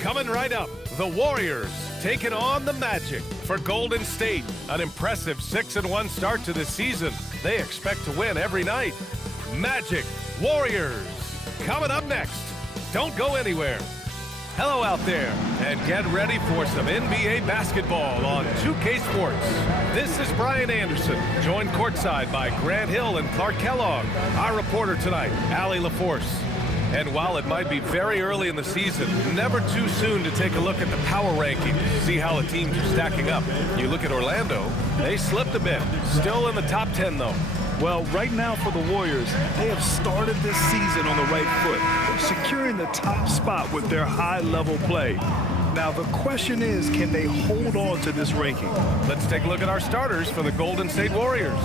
Coming right up, the Warriors taking on the Magic for Golden State. An impressive 6-1 start to the season. They expect to win every night. Magic, Warriors, coming up next. Don't go anywhere. Hello out there, and get ready for some NBA basketball on 2K Sports. This is Brian Anderson, joined courtside by Grant Hill and Clark Kellogg. Our reporter tonight, Allie LaForce. And while it might be very early in the season, never too soon to take a look at the power rankings, see how the teams are stacking up. You look at Orlando, they slipped a bit. Still in the top 10, though. Well, right now for the Warriors, they have started this season on the right foot, securing the top spot with their high-level play. Now, the question is, can they hold on to this ranking? Let's take a look at our starters for the Golden State Warriors.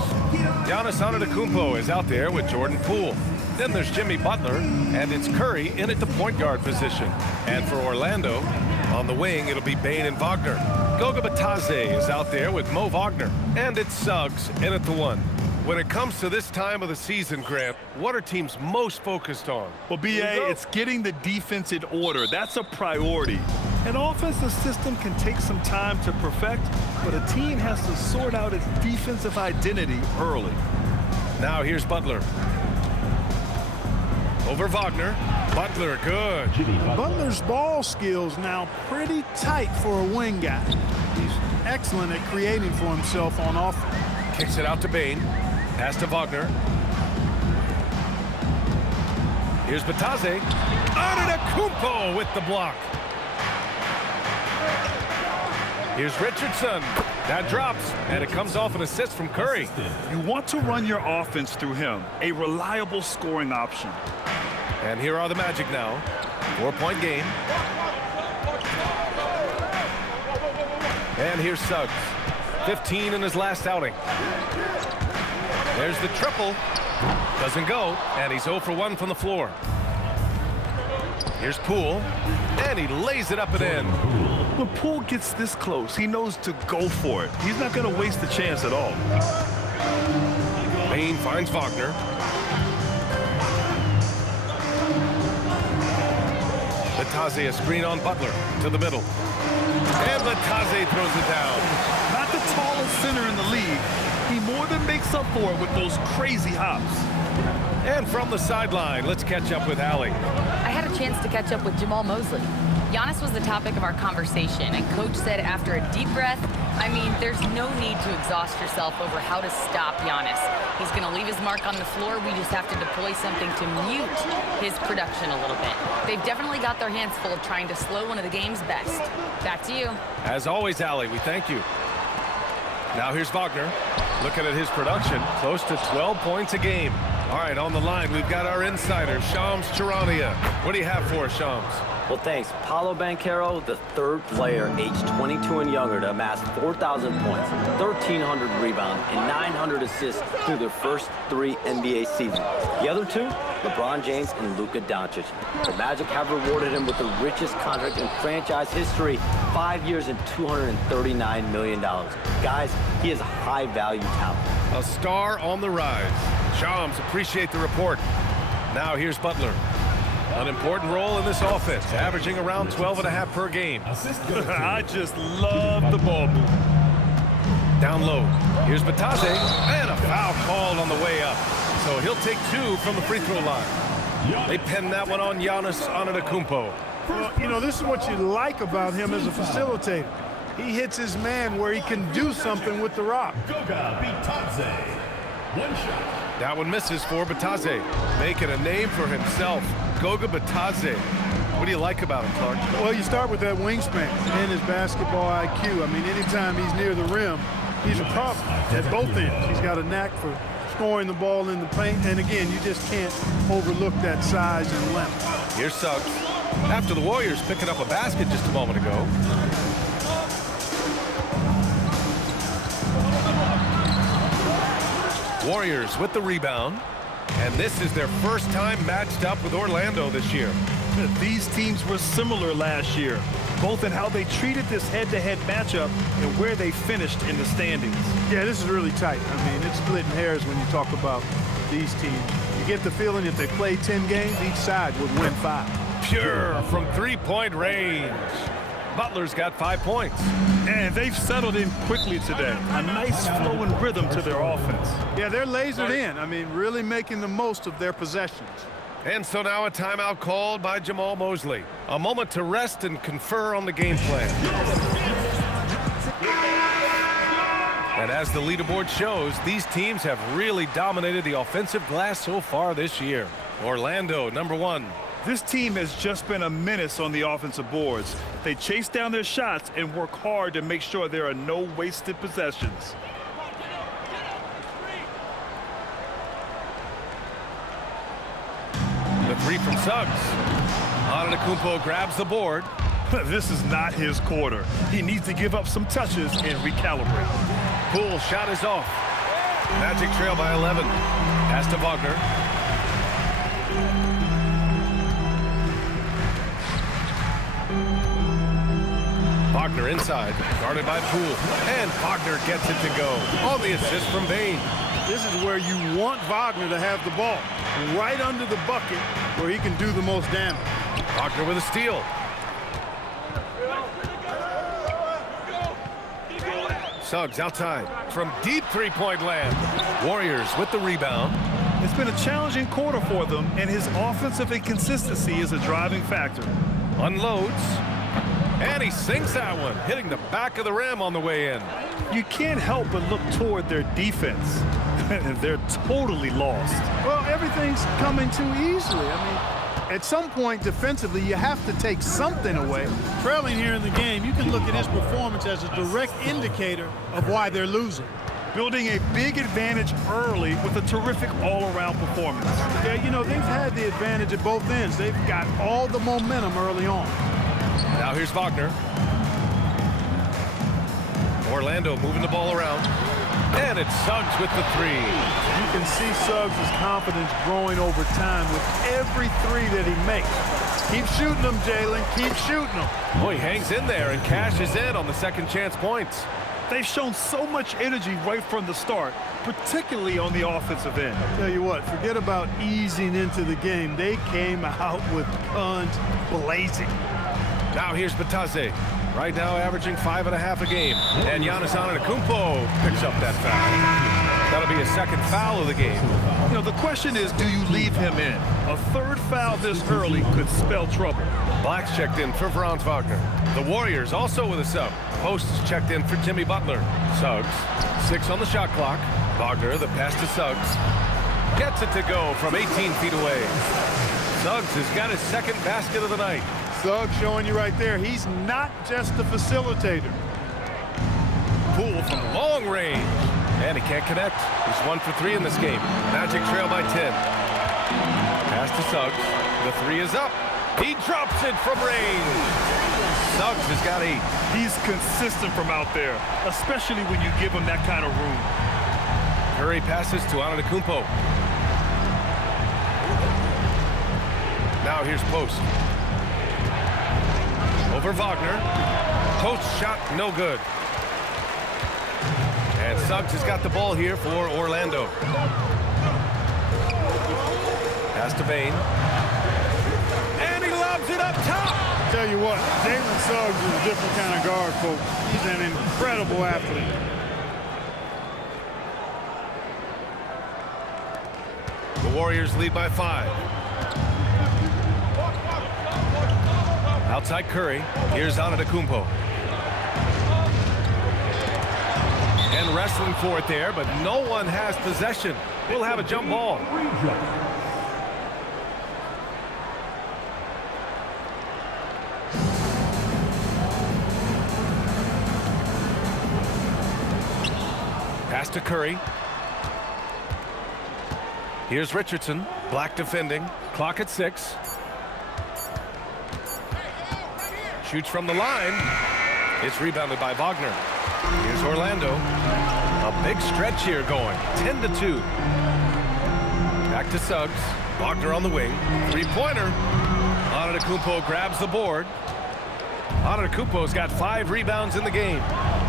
Giannis Antetokounmpo is out there with Jordan Poole. Then there's Jimmy Butler, and it's Curry in at the point guard position. And for Orlando, on the wing, it'll be Bane and Wagner. Goga Bitadze is out there with Mo Wagner. And it's Suggs in at the 1. When it comes to this time of the season, Grant, what are teams most focused on? Well, B.A., it's getting the defense in order. That's a priority. An offensive system can take some time to perfect, but a team has to sort out its defensive identity early. Now here's Butler. Over Wagner. Butler, good. Butler's ball skills now pretty tight for a wing guy. He's excellent at creating for himself on offense. Kicks it out to Bane. Pass to Wagner. Here's Bitadze. Antetokounmpo with the block. Here's Richardson. That drops, and it comes off an assist from Curry. You want to run your offense through him, a reliable scoring option. And here are the Magic now. 4-point game. And here's Suggs. 15 in his last outing. There's the triple. Doesn't go, and he's 0 for 1 from the floor. Here's Poole, and he lays it up and in. When Poole gets this close, he knows to go for it. He's not going to waste the chance at all. Bane finds Wagner. Bitadze, a screen on Butler to the middle. And Bitadze throws it down. Not the tallest center in the league. He more than makes up for it with those crazy hops. And from the sideline, let's catch up with Allie. I had a chance to catch up with Jamal Mosley. Giannis was the topic of our conversation, and Coach said after a deep breath, I mean, there's no need to exhaust yourself over how to stop Giannis. He's going to leave his mark on the floor. We just have to deploy something to mute his production a little bit. They've definitely got their hands full of trying to slow one of the game's best. Back to you. As always, Allie, we thank you. Now here's Wagner. Looking at his production, close to 12 points a game. All right, on the line, we've got our insider, Shams Charania. What do you have for us, Shams? Well, thanks. Paolo Banchero, the third player aged 22 and younger to amass 4,000 points, 1,300 rebounds, and 900 assists through their first 3 NBA seasons. The other 2, LeBron James and Luka Doncic. The Magic have rewarded him with the richest contract in franchise history, 5 years and $239 million. Guys, he is a high-value talent. A star on the rise. Shams, appreciate the report. Now here's Butler. An important role in this offense, averaging around 12.5 per game. I just love the ball move. Down low. Here's Bitadze, and a foul called on the way up. So he'll take 2 from the free throw line. They pinned that one on Giannis Antetokounmpo. Well, you know, this is what you like about him as a facilitator. He hits his man where he can do something with the rock. Goga Bitadze. One shot. That one misses for Bitadze, making a name for himself. Goga Bitadze. What do you like about him, Clark? Well, you start with that wingspan and his basketball IQ. I mean, anytime he's near the rim, he's a problem at both ends. He's got a knack for scoring the ball in the paint. And again, you just can't overlook that size and length. Here's Suggs. After the Warriors picking up a basket just a moment ago. Warriors with the rebound. And this is their first time matched up with Orlando this year. These teams were similar last year, both in how they treated this head-to-head matchup and where they finished in the standings. Yeah, this is really tight. I mean, it's splitting hairs when you talk about these teams. You get the feeling if they play 10 games, each side would win 5. Pure from three-point range. Butler's got 5 points. And they've settled in quickly today. A nice flowing rhythm to their offense. Yeah, they're lasered in. I mean, really making the most of their possessions. And so now a timeout called by Jamahl Mosley. A moment to rest and confer on the game plan. And as the leaderboard shows, these teams have really dominated the offensive glass so far this year. Orlando, number 1. This team has just been a menace on the offensive boards. They chase down their shots and work hard to make sure there are no wasted possessions. The three from Suggs. Antetokounmpo grabs the board. This is not his quarter. He needs to give up some touches and recalibrate. Poole shot is off. Magic trail by 11. Pass to Wagner. Wagner inside, guarded by Poole. And Wagner gets it to go. On the assist from Bane. This is where you want Wagner to have the ball. Right under the bucket where he can do the most damage. Wagner with a steal. Suggs outside from deep three-point land. Warriors with the rebound. It's been a challenging quarter for them, and his offensive inconsistency is a driving factor. Unloads. And he sinks that one, hitting the back of the rim on the way in. You can't help but look toward their defense. They're totally lost. Well, everything's coming too easily. I mean, at some point defensively, you have to take something away. Trailing here in the game, you can look at his performance as a direct indicator of why they're losing. Building a big advantage early with a terrific all-around performance. Yeah, you know, they've had the advantage at both ends. They've got all the momentum early on. Now here's Wagner. Orlando moving the ball around. And it's Suggs with the three. You can see Suggs' confidence growing over time with every three that he makes. Keep shooting them, Jalen. Keep shooting them. Boy, he hangs in there and cashes in on the second chance points. They've shown so much energy right from the start, particularly on the offensive end. Tell you what, forget about easing into the game. They came out with guns blazing. Now here's Bitadze. Right now averaging 5.5 a game. And Giannis Antetokounmpo picks up that foul. That'll be a second foul of the game. You know, the question is, do you leave him in? A third foul this early could spell trouble. Black's checked in for Franz Wagner. The Warriors also with a sub. Post is checked in for Jimmy Butler. Suggs, 6 on the shot clock. Wagner, the pass to Suggs. Gets it to go from 18 feet away. Suggs has got his second basket of the night. Suggs showing you right there, he's not just a facilitator. Poole from long range. And he can't connect. He's 1 for 3 in this game. Magic trail by 10. Pass to Suggs. The three is up. He drops it from range. Suggs has got 8. He's consistent from out there, especially when you give him that kind of room. Curry passes to Antetokounmpo. Now here's Post. Over Wagner. Post shot no good. And Suggs has got the ball here for Orlando. Pass to Bane. And he lobs it up top. Tell you what, Jalen Suggs is a different kind of guard, folks. He's an incredible athlete. The Warriors lead by 5. Outside Curry. Here's Antetokounmpo. And wrestling for it there, but no one has possession. We'll have a jump ball. Pass to Curry. Here's Richardson. Black defending. Clock at 6. Shoots from the line. It's rebounded by Wagner. Here's Orlando. A big stretch here going. 10-2. Back to Suggs. Wagner on the wing. Three-pointer. Antetokounmpo grabs the board. Antetokounmpo's got 5 rebounds in the game.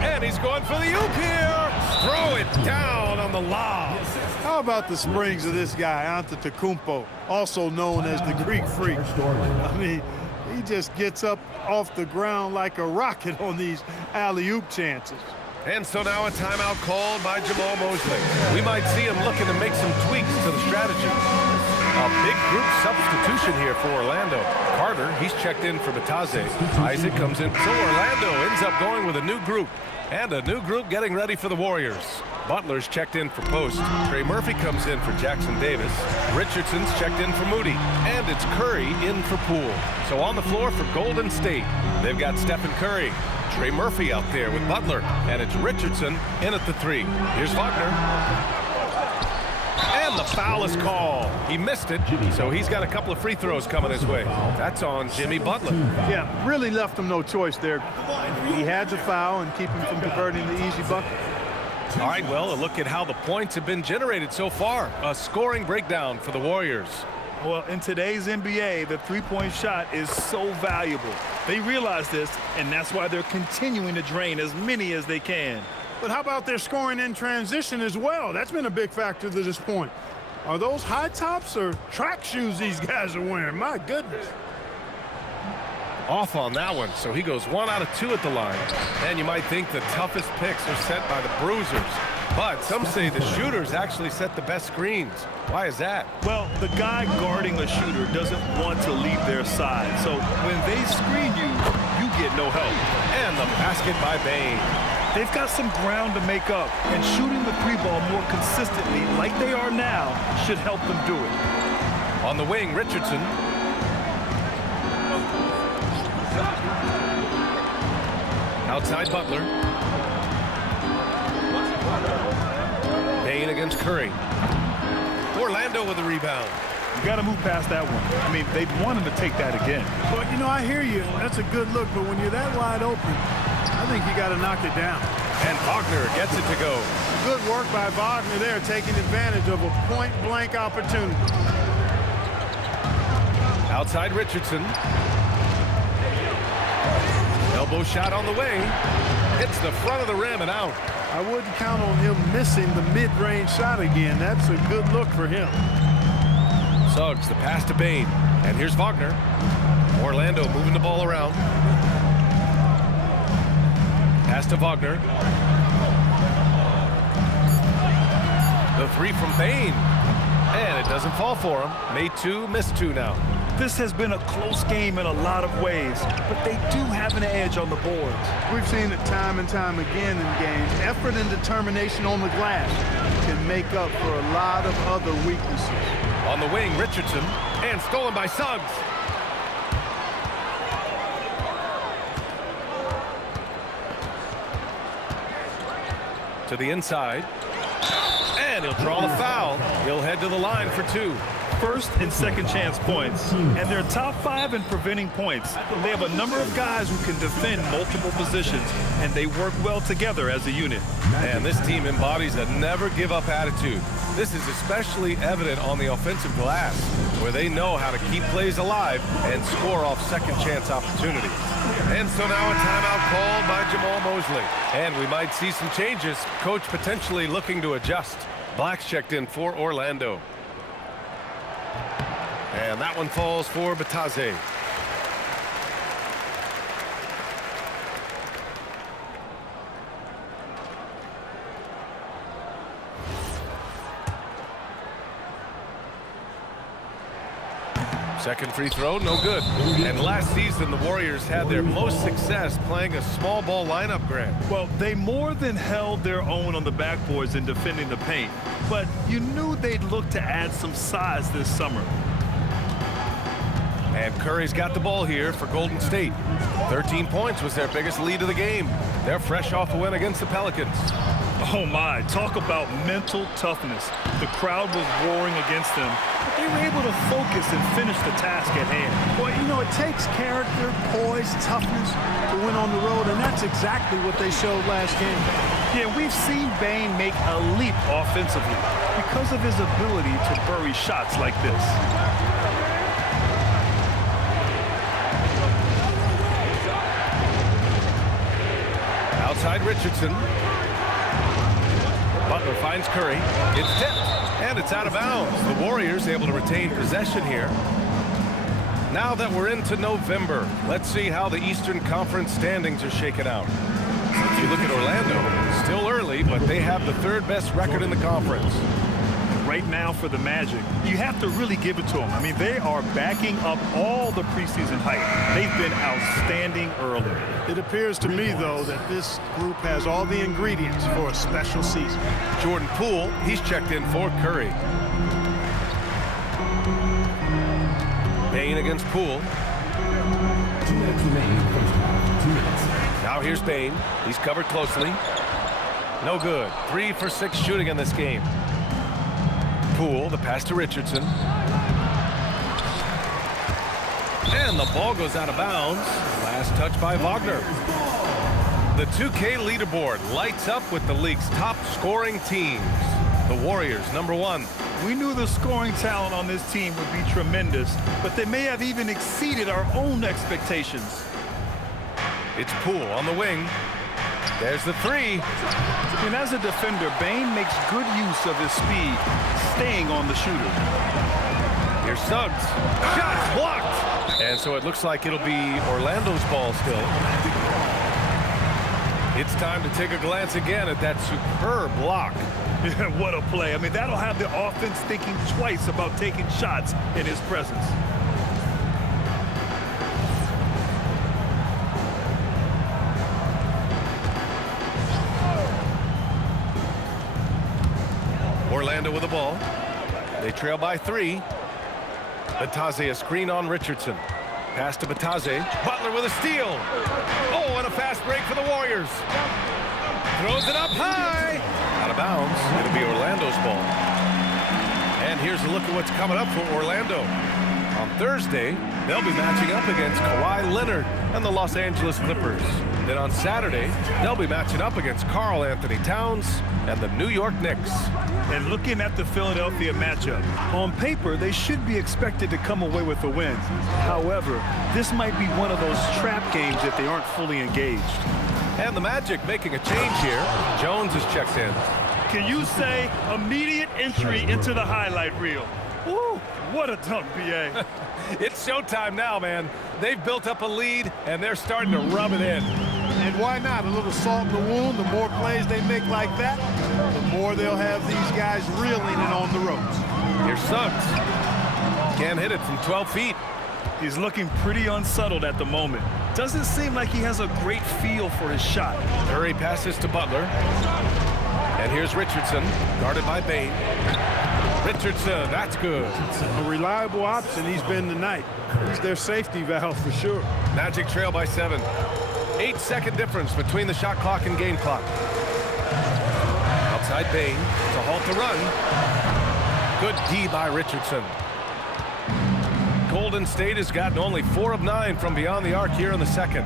And he's going for the oop here. Throw it down on the lob. How How about the springs of this guy, Antetokounmpo, also known as the Greek Freak? I mean, he just gets up off the ground like a rocket on these alley-oop chances. And so now a timeout called by Jamahl Mosley. We might see him looking to make some tweaks to the strategy. A big group substitution here for Orlando. Carter, he's checked in for Batadze. Isaac comes in. So Orlando ends up going with a new group. And a new group getting ready for the Warriors. Butler's checked in for Post. Trey Murphy comes in for Jackson Davis. Richardson's checked in for Moody. And it's Curry in for Poole. So on the floor for Golden State, they've got Stephen Curry. Trey Murphy out there with Butler. And it's Richardson in at the 3. Here's Wagner. And the foul is called. He missed it, so he's got a couple of free throws coming his way. That's on Jimmy Butler. Yeah, really left him no choice there. He had to foul and keep him from converting the easy bucket. All right, well, a look at how the points have been generated so far. A scoring breakdown for the Warriors. Well, in today's NBA, the three-point shot is so valuable. They realize this, and that's why they're continuing to drain as many as they can. But how about their scoring in transition as well? That's been a big factor to this point. Are those high tops or track shoes these guys are wearing? My goodness. Off on that one, so he goes 1 out of 2 at the line. And you might think the toughest picks are set by the bruisers. But some say the shooters actually set the best screens. Why is that? Well, the guy guarding a shooter doesn't want to leave their side. So when they screen you, you get no help. And the basket by Bane. They've got some ground to make up, and shooting the 3-ball more consistently like they are now should help them do it. On the wing, Richardson. Outside Butler. Bane against Curry. Orlando with the rebound. You got to move past that one. I mean, they'd want him to take that again. But, you know, I hear you. That's a good look, but when you're that wide open, I think you got to knock it down. And Wagner gets it to go. Good work by Wagner there, taking advantage of a point-blank opportunity. Outside Richardson. Elbow shot on the way. Hits the front of the rim and out. I wouldn't count on him missing the mid-range shot again. That's a good look for him. Suggs, the pass to Bane. And here's Wagner. Orlando moving the ball around. Pass to Wagner. The 3 from Bane. And it doesn't fall for him. Made 2, missed 2 now. This has been a close game in a lot of ways, but they do have an edge on the boards. We've seen it time and time again in games. Effort and determination on the glass can make up for a lot of other weaknesses. On the wing, Richardson. And stolen by Suggs. To the inside. And he'll draw the foul. He'll head to the line for 2. First and second chance points, and they're top 5 in preventing points. They have a number of guys who can defend multiple positions, and they work well together as a unit. And this team embodies a never-give-up attitude. This is especially evident on the offensive glass, where they know how to keep plays alive and score off second chance opportunities. And so now a timeout called by Jamahl Mosley. And we might see some changes. Coach potentially looking to adjust. Black's checked in for Orlando. And that one falls for Batadze. Second free throw, no good. And last season, the Warriors had their most success playing a small ball lineup, Grant. Well, they more than held their own on the backboards in defending the paint. But you knew they'd look to add some size this summer. And Curry's got the ball here for Golden State. 13 points was their biggest lead of the game. They're fresh off a win against the Pelicans. Oh my, talk about mental toughness. The crowd was roaring against them, but they were able to focus and finish the task at hand. Well, you know, it takes character, poise, toughness to win on the road, and that's exactly what they showed last game. Yeah, we've seen Bane make a leap offensively because of his ability to bury shots like this. Outside Richardson. Butler finds Curry. It's tipped. And it's out of bounds. The Warriors able to retain possession here. Now that we're into November, let's see how the Eastern Conference standings are shaken out. If you look at Orlando, still early, but they have the third best record in the conference. Right now for the Magic, you have to really give it to them. I mean, they are backing up all the preseason hype. They've been outstanding early. It appears to me, though, that this group has all the ingredients for a special season. Jordan Poole, he's checked in for Curry. Bane against Poole. 2 minutes remaining first half. 2 minutes. Now here's Bane. He's covered closely. No good. 3 for 6 shooting in this game. Poole, the pass to Richardson. And the ball goes out of bounds. Last touch by Wagner. The 2K leaderboard lights up with the league's top scoring teams. The Warriors, #1. We knew the scoring talent on this team would be tremendous, but they may have even exceeded our own expectations. It's Poole on the wing. There's the 3. And as a defender, Bane makes good use of his speed, staying on the shooter. Here's Suggs. Shot blocked. And so it looks like it'll be Orlando's ball still. It's time to take a glance again at that superb block. What a play. I mean, that'll have the offense thinking twice about taking shots in his presence. Orlando with the ball. They trail by 3. Batase a screen on Richardson. Pass to Batase. Butler with a steal. Oh, and a fast break for the Warriors. Throws it up high. Out of bounds. It'll be Orlando's ball. And here's a look at what's coming up for Orlando. On Thursday, they'll be matching up against Kawhi Leonard and the Los Angeles Clippers. Then on Saturday, they'll be matching up against Karl Anthony Towns and the New York Knicks. And looking at the Philadelphia matchup, on paper, they should be expected to come away with a win. However, this might be one of those trap games if they aren't fully engaged. And the Magic making a change here. Jones is checked in. Can you say immediate entry into the highlight reel? Woo, what a dunk, B.A. It's showtime now, man. They've built up a lead, and they're starting to rub it in. And why not? A little salt in the wound. The more plays they make like that, the more they'll have these guys reeling and on the ropes. Here's Suggs. Can't hit it from 12 feet. He's looking pretty unsettled at the moment. Doesn't seem like he has a great feel for his shot. Curry passes to Butler. And here's Richardson, guarded by Bane. Richardson, that's good. A reliable option he's been tonight. He's their safety valve for sure. Magic trail by 7. 8-second difference between the shot clock and game clock. Outside Bane to halt the run. Good D by Richardson. Golden State has gotten only 4 of 9 from beyond the arc here in the second.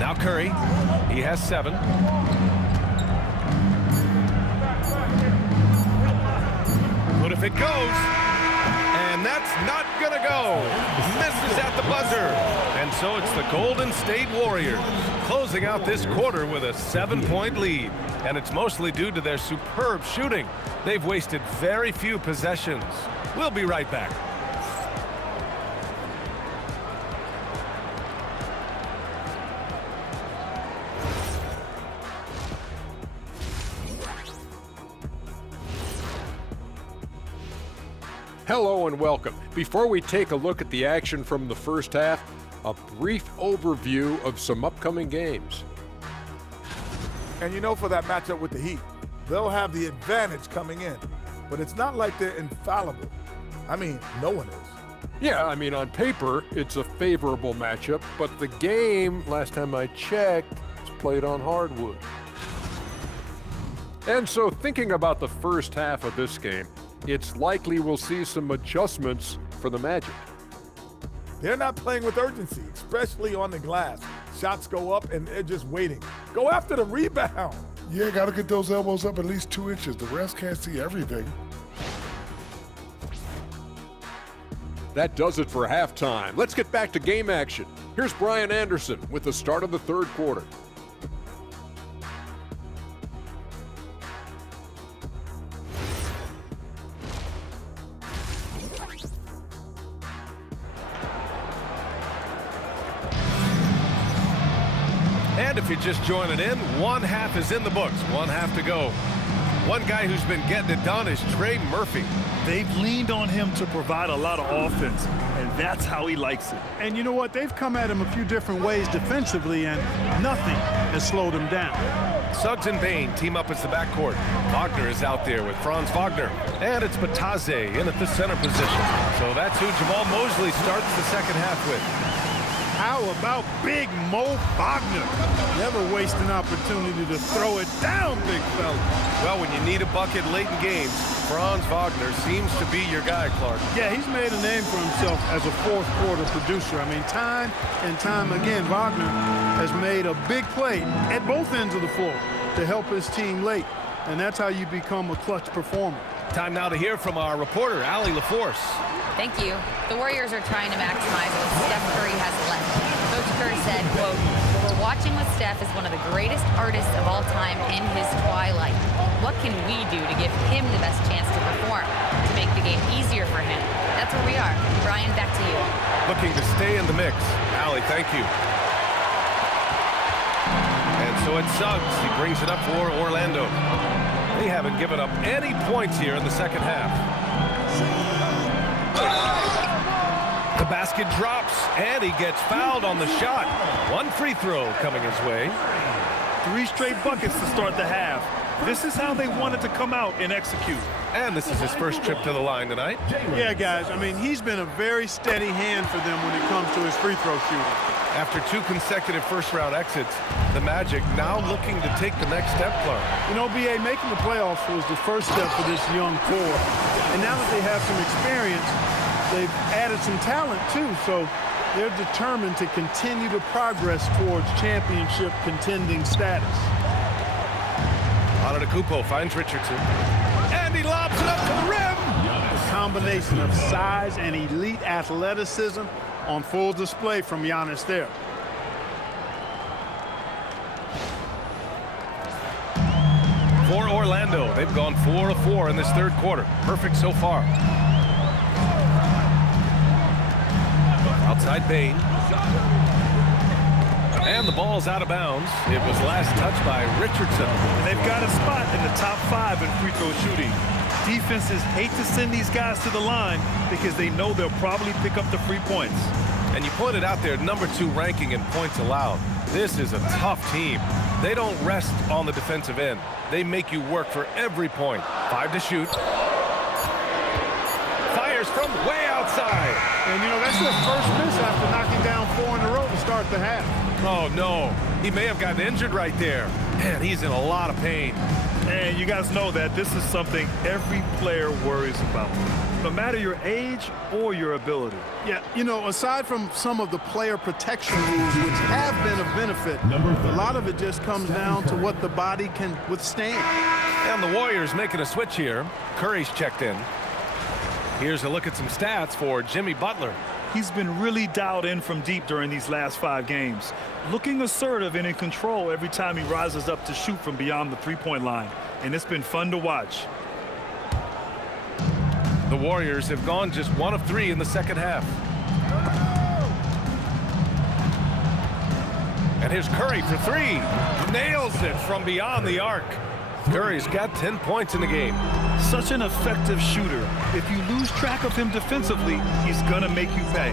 Now Curry, he has 7. But if it goes, and that's not gonna go. Misses at the buzzer. And so it's the Golden State Warriors closing out this quarter with a 7-point lead. And it's mostly due to their superb shooting. They've wasted very few possessions. We'll be right back. Hello and welcome. Before we take a look at the action from the first half, a brief overview of some upcoming games. And you know, for that matchup with the Heat, they'll have the advantage coming in. But it's not like they're infallible. I mean, no one is. Yeah, I mean, on paper, it's a favorable matchup, but the game, last time I checked, is played on hardwood. And so thinking about the first half of this game, it's likely we'll see some adjustments for the Magic. They're not playing with urgency, especially on the glass. Shots go up and they're just waiting. Go after the rebound. Yeah, got to get those elbows up at least 2 inches. The refs can't see everything. That does it for halftime. Let's get back to game action. Here's Brian Anderson with the start of the third quarter. And if you're just joining in, one half is in the books, one half to go. One guy who's been getting it done is Trey Murphy. They've leaned on him to provide a lot of offense, and that's how he likes it. And you know what? They've come at him a few different ways defensively, and nothing has slowed him down. Suggs and Bain team up as the backcourt. Wagner is out there with Franz Wagner. And it's Bataze in at the center position. So that's who Jamal Mosley starts the second half with. How about Big Mo Wagner? Never waste an opportunity to throw it down, big fella. Well, when you need a bucket late in games, Franz Wagner seems to be your guy, Clark. Yeah, he's made a name for himself as a fourth-quarter producer. I mean, time and time again, Wagner has made a big play at both ends of the floor to help his team late, and that's how you become a clutch performer. Time now to hear from our reporter, Allie LaForce. Thank you. The Warriors are trying to maximize what Steph Curry has left. Coach Kerr said, quote, "What we're watching with Steph is one of the greatest artists of all time in his twilight. What can we do to give him the best chance to perform, to make the game easier for him?" That's where we are. Brian, back to you. Looking to stay in the mix. Allie, thank you. And so it's Suggs. He brings it up for Orlando. They haven't given up any points here in the second half. The basket drops, and he gets fouled on the shot. One free throw coming his way. 3 straight buckets to start the half. This is how they wanted to come out and execute. And this is his first trip to the line tonight. Yeah, guys, I mean, he's been a very steady hand for them when it comes to his free throw shooting. After 2 consecutive first-round exits, the Magic now looking to take the next step, Clark. You know, B.A., making the playoffs was the first step for this young core. And now that they have some experience, they've added some talent, too. So they're determined to continue to progress towards championship contending status. Antetokounmpo finds Richardson. And he lobs it up to the rim! A combination of size and elite athleticism on full display from Giannis there. For Orlando, they've gone 4 of 4 in this third quarter. Perfect so far. Outside Bain. And the ball's out of bounds. It was last touched by Richardson. And they've got a spot in the top 5 in free throw shooting. Defenses hate to send these guys to the line because they know they'll probably pick up the free points. And you pointed out their #2 ranking in points allowed. This is a tough team. They don't rest on the defensive end. They make you work for every point. 5 to shoot. Fires from way outside. And, you know, that's their first miss after knocking down 4 in a row to start the half. Oh, no. He may have gotten injured right there. Man, he's in a lot of pain. And you guys know that this is something every player worries about, no matter your age or your ability. Yeah, you know, aside from some of the player protection rules, which have been a benefit, a lot of it just comes down to what the body can withstand. And the Warriors making a switch here. Curry's checked in. Here's a look at some stats for Jimmy Butler. He's been really dialed in from deep during these last 5 games, looking assertive and in control every time he rises up to shoot from beyond the three-point line, and it's been fun to watch. The Warriors have gone just 1 of 3 in the second half. And here's Curry for 3. Nails it from beyond the arc. Curry's got 10 points in the game. Such an effective shooter. If you lose track of him defensively, he's gonna make you pay.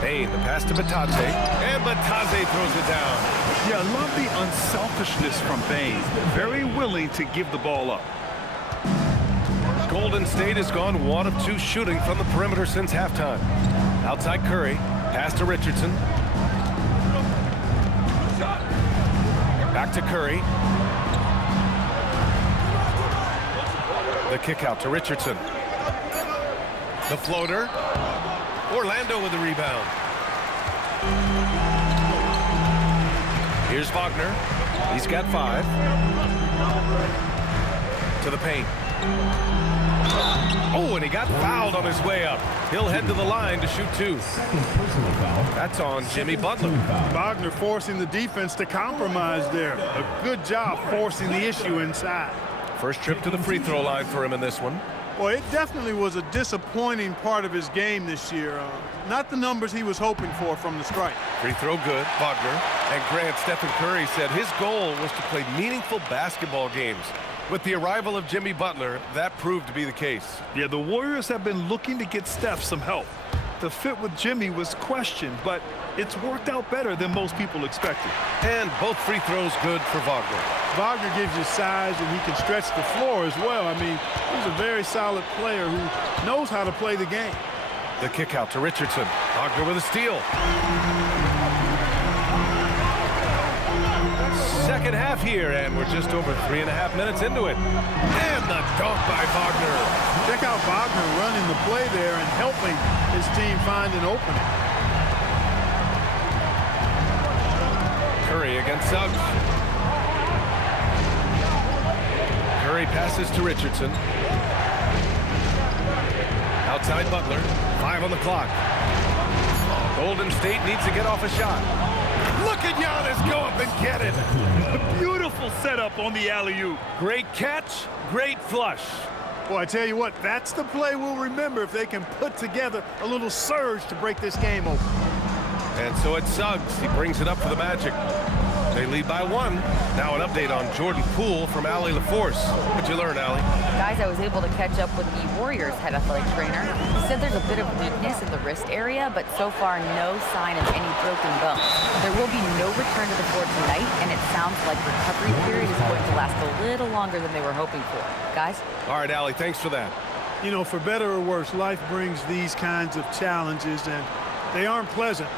Bain, the pass to Bataze. And Bataze throws it down. Yeah, I love the unselfishness from Bain. Very willing to give the ball up. Golden State has gone 1 of 2 shooting from the perimeter since halftime. Outside Curry. Pass to Richardson. Back to Curry. The kick out to Richardson. The floater. Orlando with the rebound. Here's Wagner. He's got 5. To the paint. Oh, and he got fouled on his way up. He'll head to the line to shoot 2. That's on Jimmy Butler. Wagner forcing the defense to compromise there. A good job forcing the issue inside. First trip to the free throw line for him in this one. Well, it definitely was a disappointing part of his game this year. Not the numbers he was hoping for from the strike. Free throw good, Wagner. And Grant, Stephen Curry said his goal was to play meaningful basketball games. With the arrival of Jimmy Butler, that proved to be the case. Yeah, the Warriors have been looking to get Steph some help. The fit with Jimmy was questioned, but it's worked out better than most people expected. And both free throws good for Wagner. Wagner gives you size, and he can stretch the floor as well. I mean, he's a very solid player who knows how to play the game. The kick out to Richardson. Wagner with a steal. Second half here, and we're just over 3.5 minutes into it. And the dunk by Wagner. Check out Wagner running the play there and helping his team find an opening. Curry against Suggs. Curry passes to Richardson. Outside Butler. 5 on the clock. Golden State needs to get off a shot. Look at Giannis go up and get it. A beautiful setup on the alley-oop. Great catch, great flush. Boy, I tell you what, that's the play we'll remember if they can put together a little surge to break this game open. And so it's Suggs. He brings it up for the Magic. They lead by 1. Now an update on Jordan Poole from Allie LaForce. What'd you learn, Allie? Guys, I was able to catch up with the Warriors head athletic trainer. He said there's a bit of weakness in the wrist area, but so far no sign of any broken bones. There will be no return to the floor tonight, and it sounds like recovery period is going to last a little longer than they were hoping for. Guys? All right, Allie, thanks for that. You know, for better or worse, life brings these kinds of challenges, and they aren't pleasant.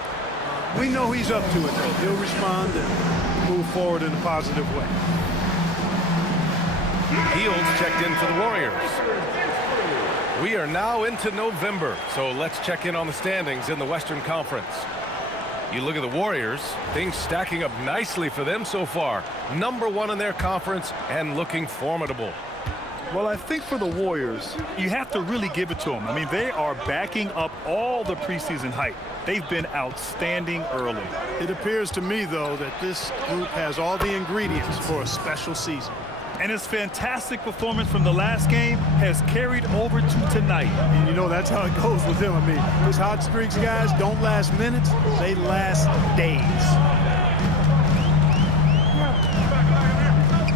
We know he's up to it, though. He'll respond and move forward in a positive way. Hield checked in for the Warriors. We are now into November, so let's check in on the standings in the Western Conference. You look at the Warriors, things stacking up nicely for them so far. Number 1 in their conference and looking formidable. Well, I think for the Warriors, you have to really give it to them. I mean, they are backing up all the preseason hype. They've been outstanding early. It appears to me, though, that this group has all the ingredients for a special season. And his fantastic performance from the last game has carried over to tonight. And you know, that's how it goes with him. I mean, his hot streaks, guys, don't last minutes. They last days.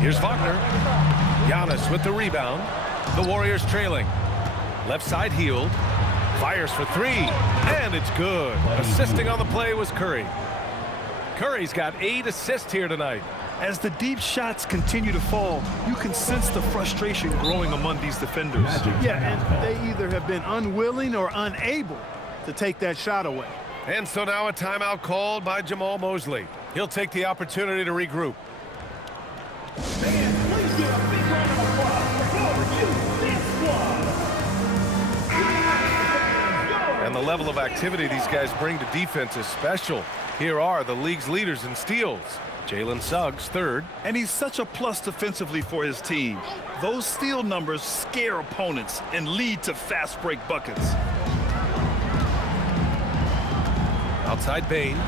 Here's Wagner. Giannis with the rebound. The Warriors trailing. Left side Hield. Fires for 3, and it's good. Assisting on the play was Curry. Curry's got 8 assists here tonight. As the deep shots continue to fall, you can sense the frustration growing among these defenders. Yeah, and they either have been unwilling or unable to take that shot away. And so now a timeout called by Jamal Mosley. He'll take the opportunity to regroup. And the level of activity these guys bring to defense is special. Here are the league's leaders in steals. Jalen Suggs, 3rd. And he's such a plus defensively for his team. Those steal numbers scare opponents and lead to fast break buckets. Outside Bane.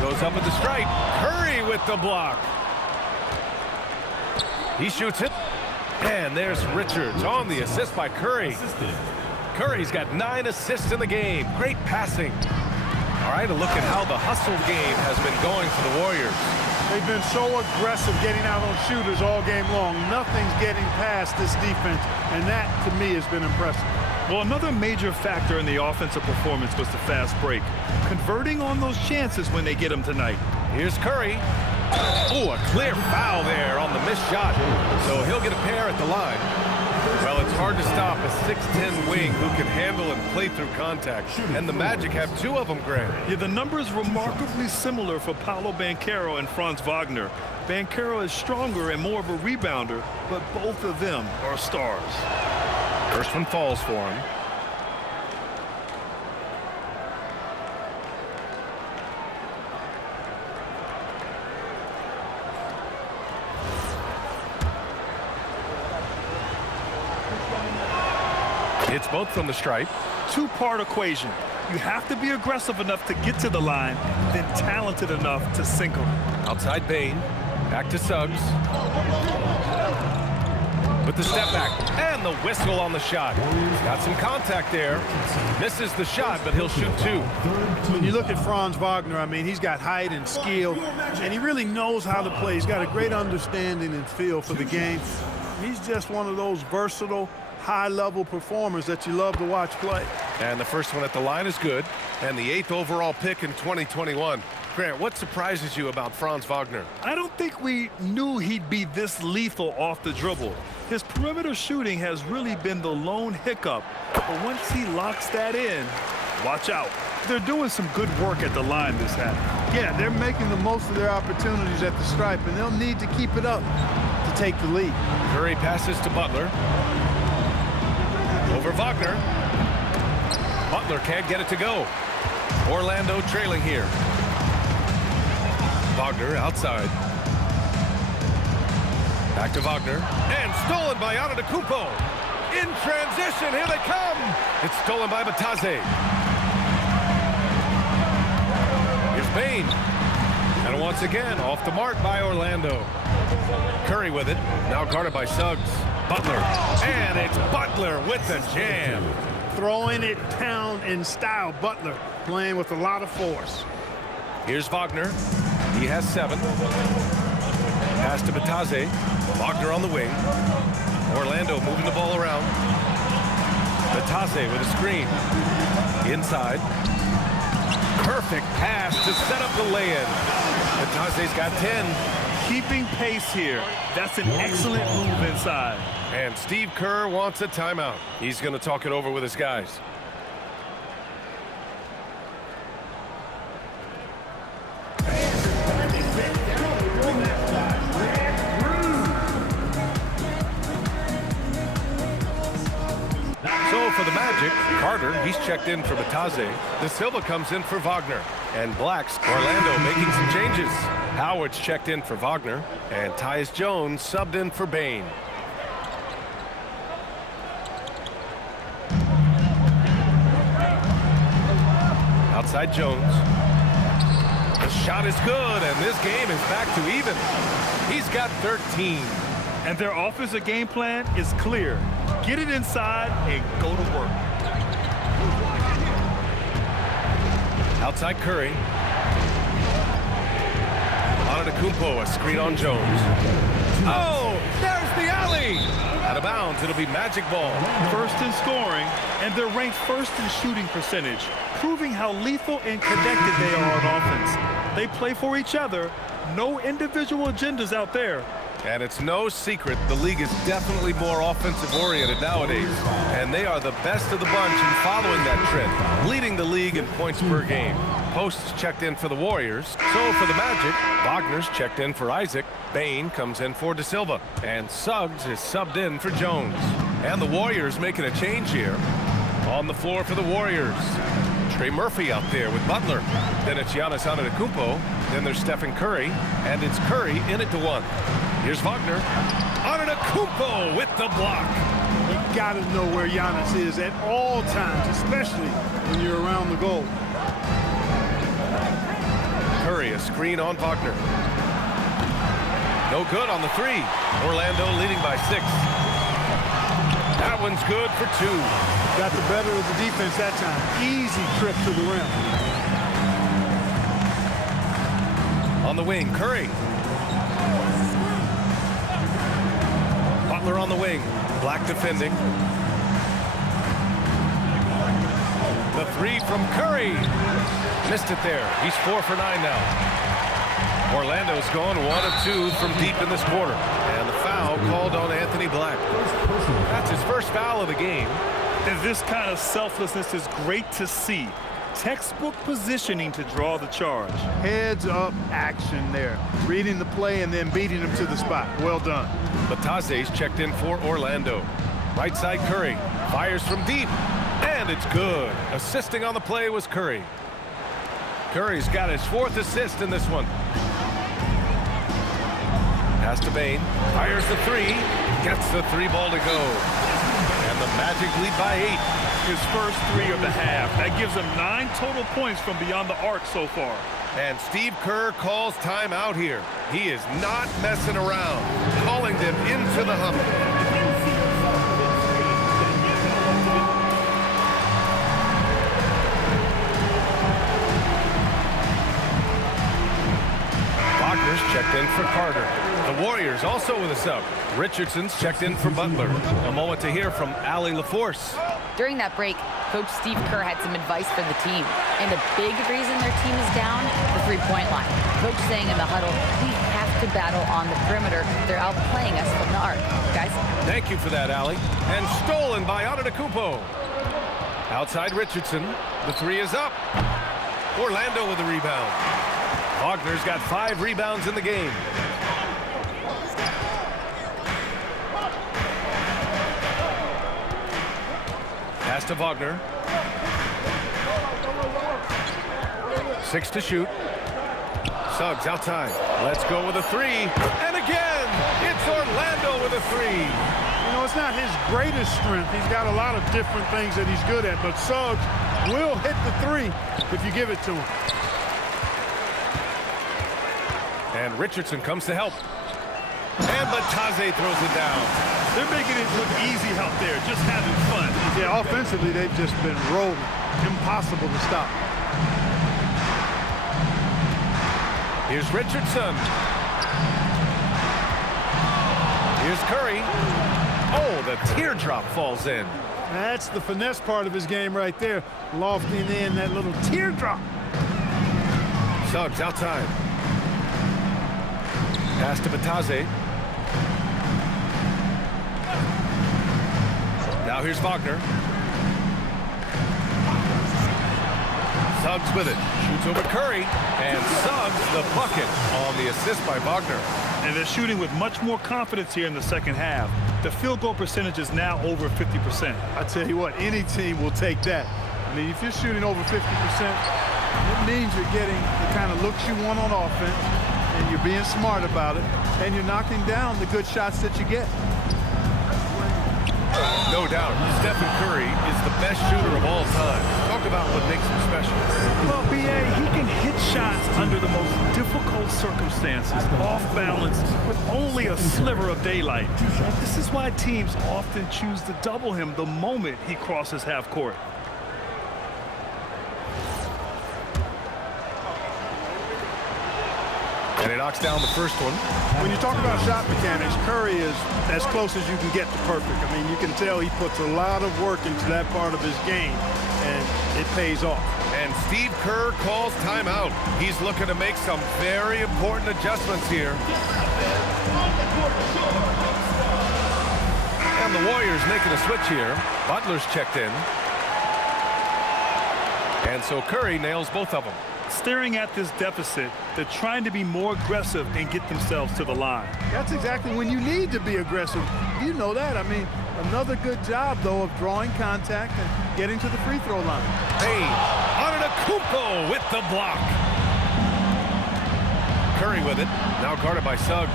Goes up with the strike. Curry with the block. He shoots it. And there's Richards on the assist by Curry. Curry's got 9 assists in the game. Great passing. All right, a look at how the hustle game has been going for the Warriors. They've been so aggressive getting out on shooters all game long. Nothing's getting past this defense, and that, to me, has been impressive. Well, another major factor in the offensive performance was the fast break. Converting on those chances when they get them tonight. Here's Curry. Oh, a clear foul there on the missed shot. So he'll get a pair at the line. Well, it's hard to stop a 6'10" wing who can handle and play through contact. And the Magic have 2 of them, Grant. Yeah, the number's remarkably similar for Paolo Banchero and Franz Wagner. Banchero is stronger and more of a rebounder, but both of them are stars. First one falls for him. It's both from the stripe. Two-part equation. You have to be aggressive enough to get to the line, then talented enough to sink them. Outside Bane. Back to Suggs. with the step back and the whistle on the shot. Got some contact there. Misses the shot, but he'll shoot 2. When you look at Franz Wagner, I mean, he's got height and skill, and he really knows how to play. He's got a great understanding and feel for the game. He's just one of those versatile, high-level performers that you love to watch play. And the first one at the line is good, and the 8th overall pick in 2021. Grant, what surprises you about Franz Wagner? I don't think we knew he'd be this lethal off the dribble. His perimeter shooting has really been the lone hiccup. But once he locks that in, watch out. They're doing some good work at the line this half. Yeah, they're making the most of their opportunities at the stripe, and they'll need to keep it up to take the lead. Curry passes to Butler. Over Wagner. Butler can't get it to go. Orlando trailing here. Wagner outside. Back to Wagner. And stolen by Antetokounmpo. In transition, here they come. It's stolen by Batase. Here's Bane. And once again, off the mark by Orlando. Curry with it. Now guarded by Suggs. Butler. And it's Butler with the jam. Throwing it down in style. Butler playing with a lot of force. Here's Wagner. He has 7. Pass to Batase. Wagner on the wing. Orlando moving the ball around. Batase with a screen. Inside. Perfect pass to set up the lay-in. Batase's got 10. Keeping pace here. That's an excellent move inside. And Steve Kerr wants a timeout. He's going to talk it over with his guys. So for the Magic, Carter, he's checked in for Batase. De Silva comes in for Wagner. And Blacks, Orlando making some changes. Howard's checked in for Wagner. And Tyus Jones subbed in for Bane. Outside Jones. The shot is good, and this game is back to even. He's got 13. And their offensive game plan is clear. Get it inside and go to work. Outside Curry. Antetokounmpo, a screen on Jones. Oh, there's the alley. Out of bounds, it'll be Magic ball. First in scoring, and they're ranked first in shooting percentage, proving how lethal and connected they are on offense. They play for each other. No individual agendas out there. And it's no secret the league is definitely more offensive-oriented nowadays. And they are the best of the bunch in following that trend, leading the league in points per game. Posts checked in for the Warriors. So for the Magic, Wagner's checked in for Isaac. Bane comes in for De Silva. And Suggs is subbed in for Jones. And the Warriors making a change here. On the floor for the Warriors. Trey Murphy out there with Butler. Then it's Giannis Antetokounmpo. Then there's Stephen Curry. And it's Curry in it to 1. Here's Wagner. Antetokounmpo with the block. You got to know where Giannis is at all times, especially when you're around the goal. Curry, a screen on Wagner. No good on the 3. Orlando leading by 6. That one's good for 2. Got the better of the defense that time. Easy trip to the rim. On the wing, Curry. Butler on the wing. Black defending. The 3 from Curry. Missed it there. He's 4 for 9 now. Orlando's gone 1 of 2 from deep in this quarter. And the foul called on Anthony Black. That's his first foul of the game. And this kind of selflessness is great to see. Textbook positioning to draw the charge. Heads up action there. Reading the play and then beating him to the spot. Well done. Batase's checked in for Orlando. Right side Curry. Fires from deep. And it's good. Assisting on the play was Curry. Curry's got his 4th assist in this one. Pass to Bane. Fires the 3. Gets the 3 ball to go. And the Magic lead by 8. His first 3 of the half. That gives him 9 total points from beyond the arc so far. And Steve Kerr calls timeout here. He is not messing around. Calling them into the huddle. in for Carter. The Warriors also with a sub. Richardson's checked in for Butler. A moment to hear from Allie LaForce. During that break, Coach Steve Kerr had some advice for the team. And a big reason their team is down, the three-point line. Coach saying in the huddle, we have to battle on the perimeter. They're outplaying us from the arc. Guys? Thank you for that, Allie. And stolen by Antetokounmpo. Outside Richardson. The three is up. Orlando with the rebound. Wagner's got 5 rebounds in the game. Pass to Wagner. 6 to shoot. Suggs outside. Let's go with a 3. And again, it's Orlando with a 3. You know, it's not his greatest strength. He's got a lot of different things that he's good at, but Suggs will hit the 3 if you give it to him. And Richardson comes to help. And Batase throws it down. They're making it look easy out there, just having fun. Yeah, offensively, they've just been rolling. Impossible to stop. Here's Richardson. Here's Curry. Oh, the teardrop falls in. That's the finesse part of his game right there. Lofting in that little teardrop. Suggs outside. Pass to Batase. Now here's Wagner. Suggs with it. Shoots over Curry. And Suggs the bucket on the assist by Wagner. And they're shooting with much more confidence here in the second half. The field goal percentage is now over 50%. I tell you what, any team will take that. I mean, if you're shooting over 50%, it means you're getting the kind of looks you want on offense, and you're being smart about it, and you're knocking down the good shots that you get. No doubt, Stephen Curry is the best shooter of all time. Talk about what makes him special. Well, B.A., he can hit shots under the most difficult circumstances, off balance, with only a sliver of daylight. This is why teams often choose to double him the moment he crosses half court. And he knocks down the first one. When you talk about shot mechanics, Curry is as close as you can get to perfect. I mean, you can tell he puts a lot of work into that part of his game, and it pays off. And Steve Kerr calls timeout. He's looking to make some very important adjustments here. And the Warriors making a switch here. Butler's checked in. And so Curry nails both of them. Staring at this deficit, they're trying to be more aggressive and get themselves to the line. That's exactly when you need to be aggressive. You know that. I mean, another good job, though, of drawing contact and getting to the free throw line. Hey, Antetokounmpo with the block. Curry with it. Now guarded by Suggs.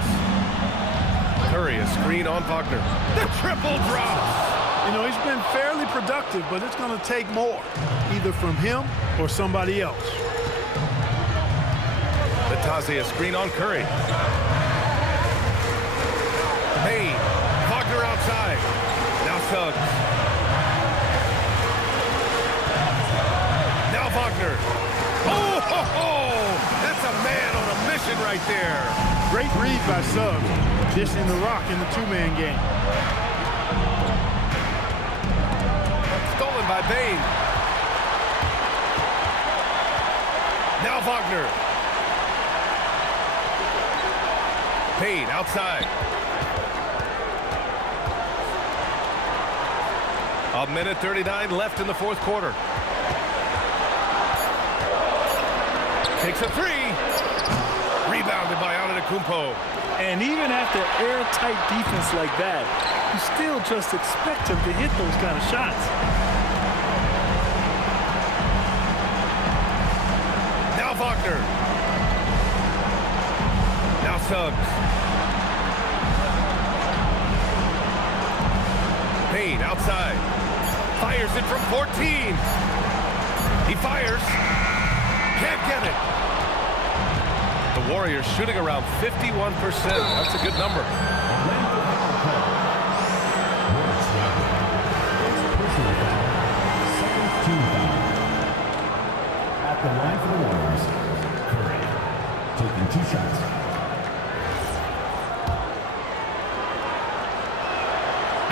Curry, a screen on Wagner. The triple drop. You know, he's been fairly productive, but it's going to take more, either from him or somebody else. Batase, a screen on Curry. Hey, Wagner outside. Now Suggs. Now Wagner. Oh, ho, ho! That's a man on a mission right there. Great read by Suggs, dishing the rock in the two-man game. Stolen by Bane. Now Wagner. Payne outside. A minute 39 left in the fourth quarter. Takes a 3. Rebounded by Antetokounmpo. And even after airtight defense like that, you still just expect him to hit those kind of shots. Now Wagner. Now Suggs. Payne outside. Fires it from 14. He fires. Can't get it. The Warriors shooting around 51%. That's a good number. At the line for the Warriors, Curry taking 2 shots.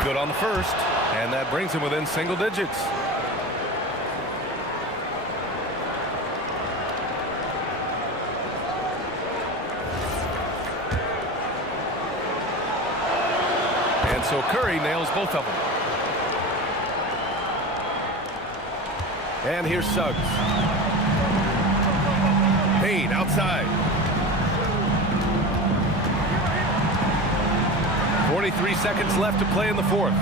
Good on the first, and that brings him within single digits. And so Curry nails both of them. And here's Suggs. Payne outside. 43 seconds left to play in the fourth.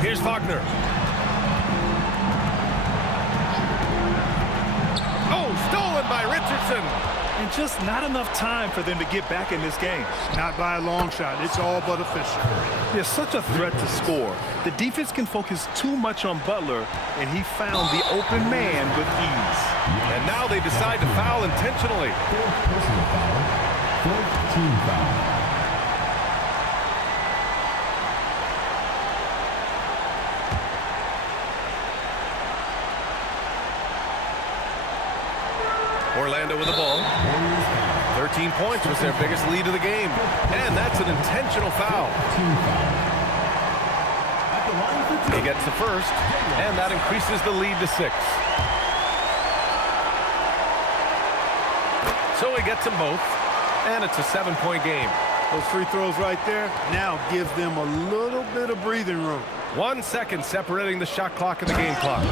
Here's Wagner. Oh, stolen by Richardson. And just not enough time for them to get back in this game. Not by a long shot. It's all but official. There's such a threat to score. The defense can focus too much on Butler, and he found the open man with ease. And now they decide to foul intentionally. Fourth personal foul. Fourth team foul. Orlando with the ball. 13 points was their biggest lead of the game. And that's an intentional foul. He gets the first, and that increases the lead to 6. So he gets them both, and it's a 7-point game. Those free throws right there now gives them a little bit of breathing room. 1 second separating the shot clock and the game clock.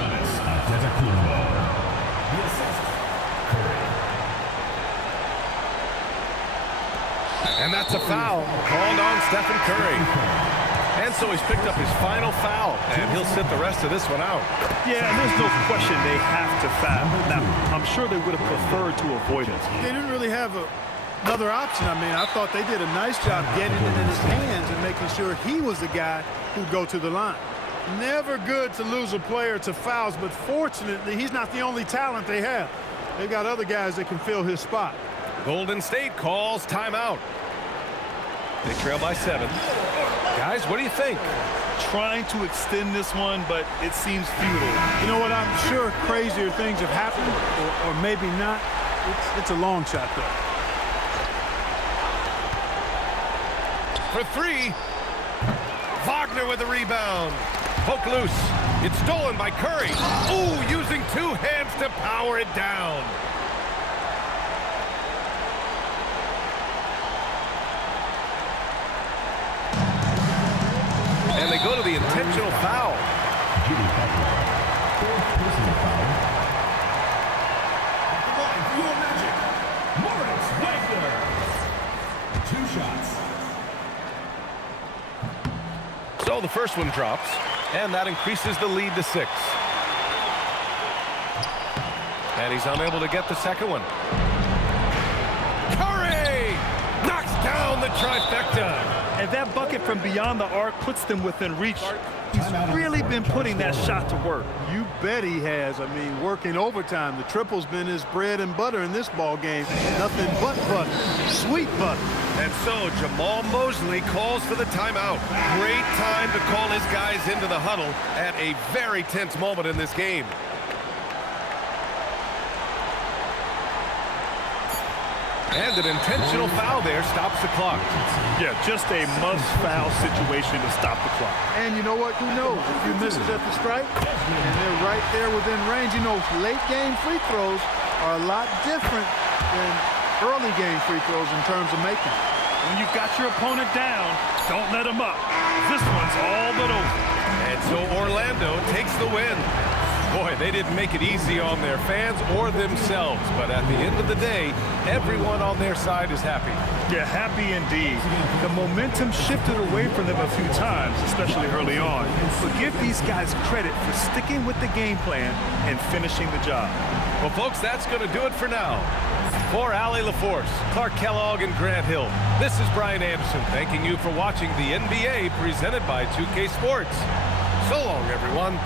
And that's a foul called on Stephen Curry. And so he's picked up his final foul, and he'll sit the rest of this one out. Yeah, and there's no question they have to foul. Now, I'm sure they would have preferred to avoid it. They didn't really have another option. I mean, I thought they did a nice job getting it in his hands and making sure he was the guy who'd go to the line. Never good to lose a player to fouls, but fortunately, he's not the only talent they have. They've got other guys that can fill his spot. Golden State calls timeout. They trail by 7. Guys, what do you think? Trying to extend this one, but it seems futile. You know what? I'm sure crazier things have happened, or maybe not. It's a long shot, though. For 3. Wagner with the rebound. Poke loose. It's stolen by Curry. Ooh, using 2 hands to power it down. And they go to the intentional foul. Jimmy Butler. Fourth personal foul. At the line for your Magic, Moritz Wagner. 2 shots. So the first one drops, and that increases the lead to 6. And he's unable to get the second one. Curry knocks down the trifecta. And that bucket from beyond the arc puts them within reach. He's really been putting that shot to work. You bet he has. I mean, working overtime. The triple's been his bread and butter in this ball game. Nothing but butter. Sweet butter. And so Jamal Mosley calls for the timeout. Great time to call his guys into the huddle at a very tense moment in this game. And an intentional foul there stops the clock. Yeah, just a must-foul situation to stop the clock. And you know what? Who knows? If you miss it at the stripe, and they're right there within range. You know, late-game free throws are a lot different than early-game free throws in terms of making. When you've got your opponent down, don't let him up. This one's all but over. And so Orlando takes the win. Boy, they didn't make it easy on their fans or themselves, but at the end of the day, everyone on their side is happy. Yeah, happy indeed. The momentum shifted away from them a few times, especially early on. But give these guys credit for sticking with the game plan and finishing the job. Well, folks, that's going to do it for now. For Allie LaForce, Clark Kellogg, and Grant Hill, this is Brian Anderson thanking you for watching the NBA presented by 2K Sports. So long, everyone.